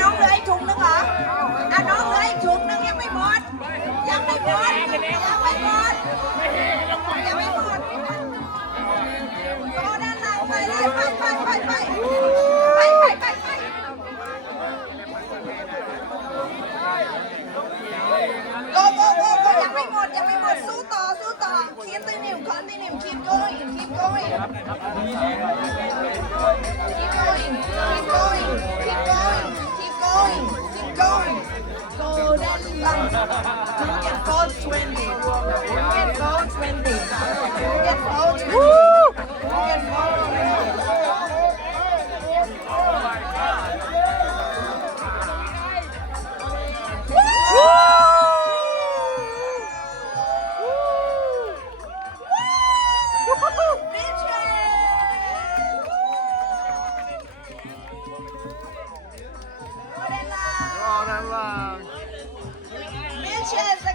น้องเหลืออีกถุงนึงเหรอน้องเหลืออีกถุงนึงยังไม่หมดยังไม่หมดโตด้านหลังไปเลยไปโกยังไม่หมดสู้ต่อcontinue keep going go then lunge you get gold 20 you get gold 20 you get gold 20 you get gold ด้านล่าง Bitches